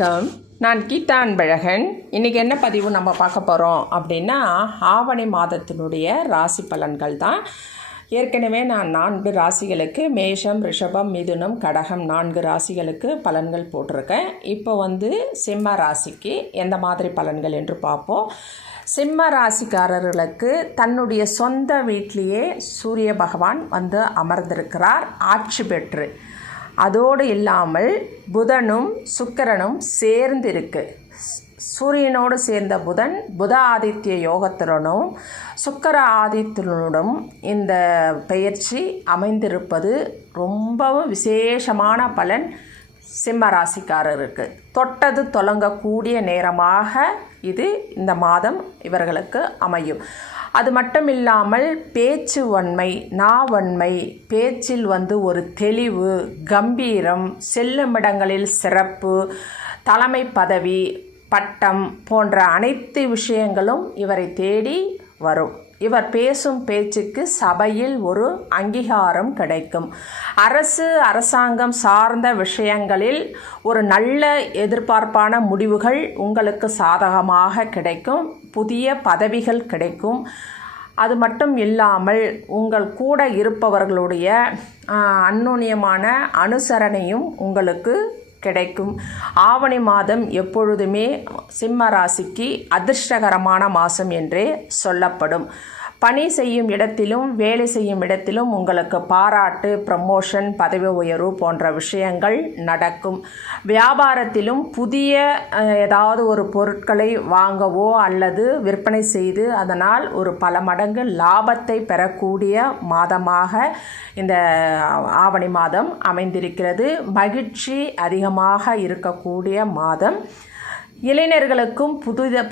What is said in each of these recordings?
வணக்கம். நான் கீதா அன்பழகன். இன்றைக்கி என்ன பதிவு நம்ம பார்க்க போகிறோம் அப்படின்னா, ஆவணி மாதத்தினுடைய ராசி பலன்கள் தான். ஏற்கனவே நான் 4 ராசிகளுக்கு மேஷம், ரிஷபம், மிதுனம், கடகம் 4 ராசிகளுக்கு பலன்கள் போட்டிருக்கேன். இப்போ சிம்ம ராசிக்கு எந்த மாதிரி பலன்கள் என்று பார்ப்போம். சிம்ம ராசிக்காரர்களுக்கு தன்னுடைய சொந்த வீட்டிலேயே சூரிய பகவான் அமர்ந்திருக்கிறார், ஆட்சி பெற்று. அதோடு இல்லாமல் புதனும் சுக்கிரனும் சேர்ந்து இருக்கு. சூரியனோடு சேர்ந்த புத ஆதித்ய யோகத்துடனும் சுக்கிர ஆதித்யனுடன் இந்த பெயர்ச்சி அமைந்திருப்பது ரொம்பவும் விசேஷமான பலன். சிம்ம ராசிக்காரருக்கு தொட்டது தொடங்கக்கூடிய நேரமாக இந்த மாதம் இவர்களுக்கு அமையும். அது மட்டும் இல்லாமல் பேச்சு வன்மை, நாவன்மை, பேச்சில் ஒரு தெளிவு, கம்பீரம், செல்லுமிடங்களில் சிறப்பு, தலைமை பதவி, பட்டம் போன்ற அனைத்து விஷயங்களும் இவரை தேடி வரும். இவர் பேசும் பேச்சுக்கு சபையில் ஒரு அங்கீகாரம் கிடைக்கும். அரசாங்கம் சார்ந்த விஷயங்களில் ஒரு நல்ல எதிர்பார்ப்பான முடிவுகள் உங்களுக்கு சாதகமாக கிடைக்கும். புதிய பதவிகள் கிடைக்கும். அது மட்டும் இல்லாமல் உங்கள் கூட இருப்பவர்களுடைய அந்யோன்யமான அனுசரணையும் உங்களுக்கு கிடைக்கும். ஆவணி மாதம் எப்பொழுதுமே சிம்ம ராசிக்கு அதிர்ஷ்டகரமான மாதம் என்றே சொல்லப்படும். பணி செய்யும் இடத்திலும் வேலை செய்யும் இடத்திலும் உங்களுக்கு பாராட்டு, ப்ரமோஷன், பதவி உயர்வு போன்ற விஷயங்கள் நடக்கும். வியாபாரத்திலும் புதிய ஏதாவது ஒரு பொருட்களை வாங்கவோ அல்லது விற்பனை செய்து அதனால் ஒரு பல மடங்கு லாபத்தை பெறக்கூடிய மாதமாக இந்த ஆவணி மாதம் அமைந்திருக்கிறது. மகிழ்ச்சி அதிகமாக இருக்கக்கூடிய மாதம். இளைஞர்களுக்கும்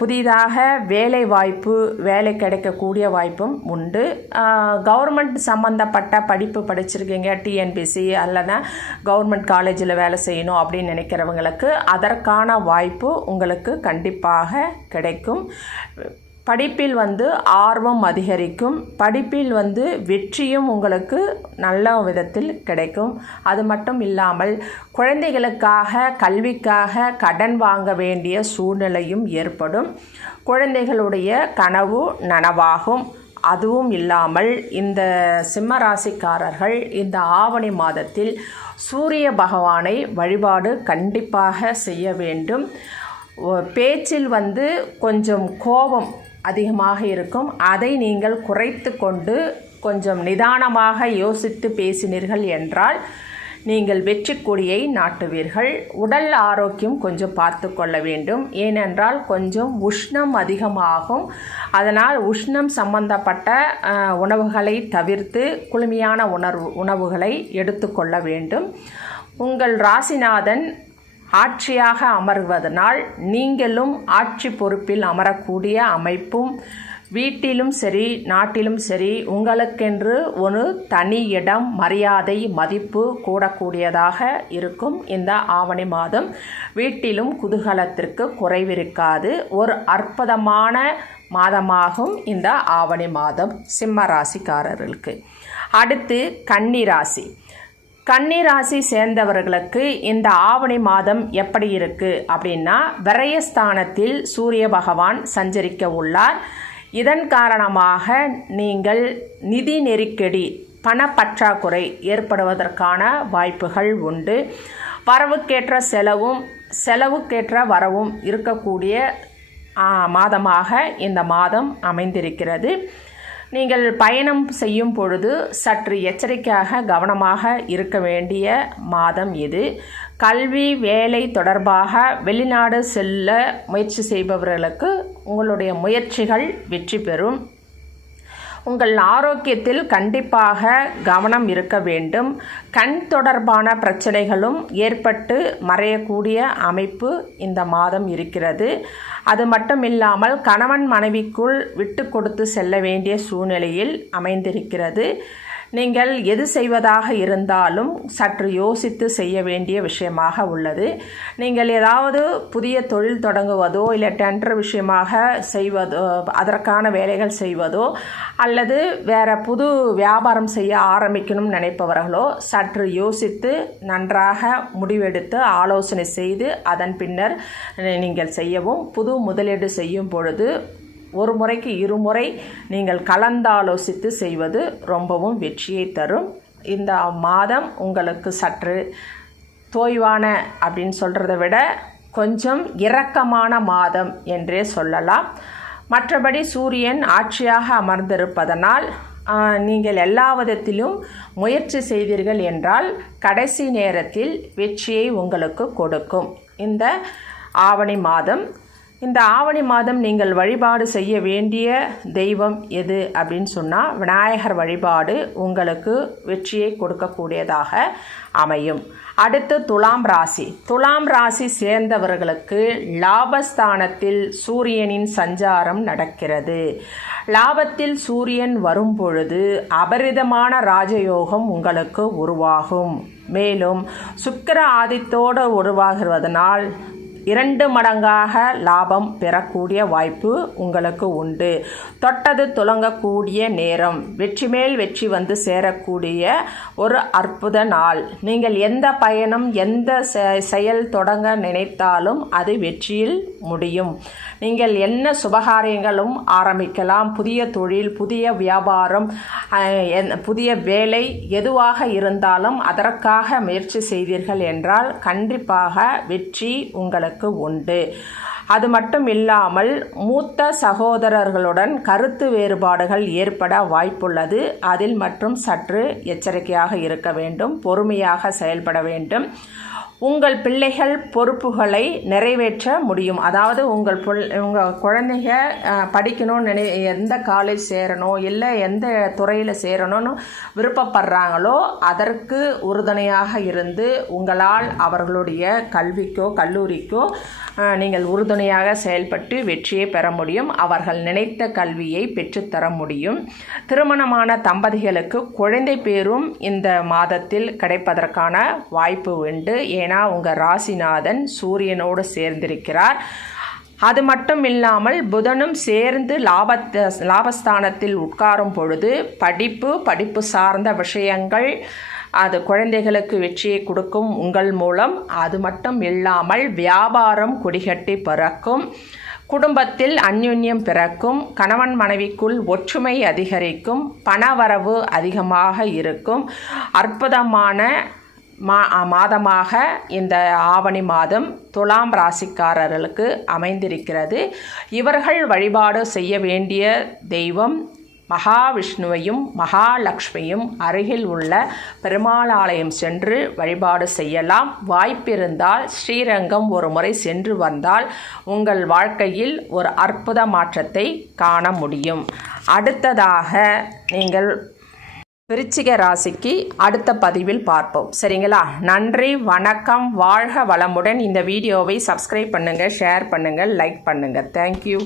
புதிதாக வேலை கிடைக்கக்கூடிய வாய்ப்பும் உண்டு. கவர்மெண்ட் சம்மந்தப்பட்ட படிப்பு படிச்சிருக்கீங்க, டிஎன்பிசி அல்லனா கவர்மெண்ட் காலேஜில் வேலை செய்யணும் அப்படின்னு நினைக்கிறவங்களுக்கு அதற்கான வாய்ப்பு உங்களுக்கு கண்டிப்பாக கிடைக்கும். படிப்பில் ஆர்வம் அதிகரிக்கும். படிப்பில் வெற்றியும் உங்களுக்கு நல்ல விதத்தில் கிடைக்கும். அது மட்டும் இல்லாமல் குழந்தைகளுக்காக கல்விக்காக கடன் வாங்க வேண்டிய சூழ்நிலையும் ஏற்படும். குழந்தைகளுடைய கனவு நனவாகும். அதுவும் இல்லாமல் இந்த சிம்ம ராசிக்காரர்கள் இந்த ஆவணி மாதத்தில் சூரிய பகவானை வழிபாடு கண்டிப்பாக செய்ய வேண்டும். பேச்சில் கொஞ்சம் கோபம் அதிகமாக இருக்கும். அதை நீங்கள் குறைத்து கொண்டு கொஞ்சம் நிதானமாக யோசித்து பேசினீர்கள் என்றால் நீங்கள் வெற்றி கொடியை நாட்டுவீர்கள். உடல் ஆரோக்கியம் கொஞ்சம் பார்த்து கொள்ள வேண்டும். ஏனென்றால் கொஞ்சம் உஷ்ணம் அதிகமாகும். அதனால் உஷ்ணம் சம்பந்தப்பட்ட உணவுகளை தவிர்த்து குளுமையான உணவுகளை எடுத்துக்கொள்ள வேண்டும். உங்கள் ராசிநாதன் ஆட்சியாக அமர்வதனால் நீங்களும் ஆட்சி பொறுப்பில் அமரக்கூடிய அமைப்பும் வீட்டிலும் சரி நாட்டிலும் சரி உங்களுக்கென்று ஒரு தனி இடம், மரியாதை, மதிப்பு கூடக்கூடியதாக இருக்கும். இந்த ஆவணி மாதம் வீட்டிலும் குதூகலத்திற்கு குறைவிருக்காது. ஒரு அற்புதமான மாதமாகும் இந்த ஆவணி மாதம் சிம்ம ராசிக்காரர்களுக்கு. அடுத்து கன்னிராசி. கன்னிராசி சேர்ந்தவர்களுக்கு இந்த ஆவணி மாதம் எப்படி இருக்குது அப்படின்னா, விரயஸ்தானத்தில் சூரிய பகவான் சஞ்சரிக்க உள்ளார். இதன் காரணமாக நீங்கள் நிதி நெருக்கடி, பணப்பற்றாக்குறை ஏற்படுவதற்கான வாய்ப்புகள் உண்டு. வரவுக்கேற்ற செலவுக்கேற்ற வரவும் இருக்கக்கூடிய மாதமாக இந்த மாதம் அமைந்திருக்கிறது. நீங்கள் பயணம் செய்யும் பொழுது சற்று எச்சரிக்கையாக கவனமாக இருக்க வேண்டிய மாதம் இது. கல்வி வேலை தொடர்பாக வெளிநாடு செல்ல முயற்சி செய்பவர்களுக்கு உங்களுடைய முயற்சிகள் வெற்றி பெறும். உங்கள் ஆரோக்கியத்தில் கண்டிப்பாக கவனம் இருக்க வேண்டும். கண் தொடர்பான பிரச்சனைகளும் ஏற்பட்டு மறையக்கூடிய அமைப்பு இந்த மாதம் இருக்கிறது. அது மட்டும் இல்லாமல் கணவன் மனைவிக்குள் விட்டு கொடுத்து செல்ல வேண்டிய சூழ்நிலையில் அமைந்திருக்கிறது. நீங்கள் எது செய்வதாக இருந்தாலும் சற்று யோசித்து செய்ய வேண்டிய விஷயமாக உள்ளது. நீங்கள் ஏதாவது புதிய தொழில் தொடங்குவதோ இல்லை டெண்டர் விஷயமாக செய்வதோ, அதற்கான வேலைகள் செய்வதோ அல்லது வேறு புது வியாபாரம் செய்ய ஆரம்பிக்கணும்னு நினைப்பவர்களோ சற்று யோசித்து நன்றாக முடிவெடுத்து ஆலோசனை செய்து அதன் பின்னர் நீங்கள் செய்யவும். புது முதலீடு செய்யும் பொழுது ஒரு முறைக்கு இருமுறை நீங்கள் கலந்தாலோசித்து செய்வது ரொம்பவும் வெற்றியை தரும். இந்த மாதம் உங்களுக்கு சற்று தோய்வான அப்படின்னு சொல்கிறத விட கொஞ்சம் இரக்கமான மாதம் என்றே சொல்லலாம். மற்றபடி சூரியன் ஆட்சியாக அமர்ந்திருப்பதனால் நீங்கள் எல்லா விதத்திலும் முயற்சி செய்தீர்கள் என்றால் கடைசி நேரத்தில் வெற்றியை உங்களுக்கு கொடுக்கும். இந்த ஆவணி மாதம் நீங்கள் வழிபாடு செய்ய வேண்டிய தெய்வம் எது அப்படின்னு சொன்னால் விநாயகர் வழிபாடு உங்களுக்கு வெற்றியை கொடுக்கக்கூடியதாக அமையும். அடுத்து துலாம் ராசி சேர்ந்தவர்களுக்கு லாபஸ்தானத்தில் சூரியனின் சஞ்சாரம் நடக்கிறது. லாபத்தில் சூரியன் வரும் பொழுது அபரிதமான ராஜயோகம் உங்களுக்கு உருவாகும். மேலும் சுக்கிர ஆதித்தோடு உருவாகுவதனால் 2 மடங்காக லாபம் பெறக்கூடிய வாய்ப்பு உங்களுக்கு உண்டு. தொட்டது துலங்கக்கூடிய நேரம், வெற்றி மேல் வெற்றி வந்து சேரக்கூடிய ஒரு அற்புத நாள். நீங்கள் எந்த பயணம் எந்த செயல் தொடங்க நினைத்தாலும் அது வெற்றியில் முடியும். நீங்கள் என்ன சுபகாரியங்களும் ஆரம்பிக்கலாம். புதிய தொழில், புதிய வியாபாரம், புதிய வேலை எதுவாக இருந்தாலும் அதற்காக முயற்சி செய்தீர்கள் என்றால் கண்டிப்பாக வெற்றி உங்களுக்கு உண்டு. அது மட்டும் இல்லாமல் மூத்த சகோதரர்களுடன் கருத்து வேறுபாடுகள் ஏற்பட வாய்ப்புள்ளது. அதில் மற்றும் சற்று எச்சரிக்கையாக இருக்க வேண்டும், பொறுமையாக செயல்பட வேண்டும். உங்கள் பிள்ளைகள் பொறுப்புகளை நிறைவேற்ற முடியும். அதாவது உங்கள் குழந்தைங்க படிக்கணும்னு எந்த காலேஜ் சேரணும் இல்லை எந்த துறையில் சேரணும்னு விருப்பப்படுறாங்களோ அதற்கு உறுதுணையாக இருந்து உங்களால் அவர்களுடைய கல்விக்கோ கல்லூரிக்கோ நீங்கள் உறுதுணையாக செயல்பட்டு வெற்றியை பெற முடியும். அவர்கள் நினைத்த கல்வியை பெற்றுத்தர முடியும். திருமணமான தம்பதிகளுக்கு குழந்தை பேரும் இந்த மாதத்தில் கிடைப்பதற்கான வாய்ப்பு உண்டு. ஏன்னா உங்கள் ராசிநாதன் சூரியனோடு சேர்ந்திருக்கிறார். அது மட்டும் இல்லாமல் புதனும் சேர்ந்து லாபஸ்தானத்தில் உட்காரும் பொழுது படிப்பு சார்ந்த விஷயங்கள் அது குழந்தைகளுக்கு வெற்றியை கொடுக்கும் உங்கள் மூலம். அது மட்டும் இல்லாமல் வியாபாரம் கொடிகட்டி பறக்கும். குடும்பத்தில் அந்யோன்யம் பிறக்கும். கணவன் மனைவிக்குள் ஒற்றுமை அதிகரிக்கும். பணவரவு அதிகமாக இருக்கும். அற்புதமான மாதமாக இந்த ஆவணி மாதம் துலாம் ராசிக்காரர்களுக்கு அமைந்திருக்கிறது. இவர்கள் வழிபாடு செய்ய வேண்டிய தெய்வம் மகாவிஷ்ணுவையும் மகாலட்சுமியும் அருகில் உள்ள பெருமாள் ஆலயம் சென்று வழிபாடு செய்யலாம். வாய்ப்பிருந்தால் ஸ்ரீரங்கம் ஒரு முறை சென்று வந்தால் உங்கள் வாழ்க்கையில் ஒரு அற்புத மாற்றத்தை காண முடியும். அடுத்ததாக நீங்கள் விருச்சிக ராசிக்கு அடுத்த பதிவில் பார்ப்போம். சரிங்களா? நன்றி, வணக்கம், வாழ்க வளமுடன். இந்த வீடியோவை சப்ஸ்கிரைப் பண்ணுங்கள், ஷேர் பண்ணுங்கள், லைக் பண்ணுங்கள். தேங்க்யூ.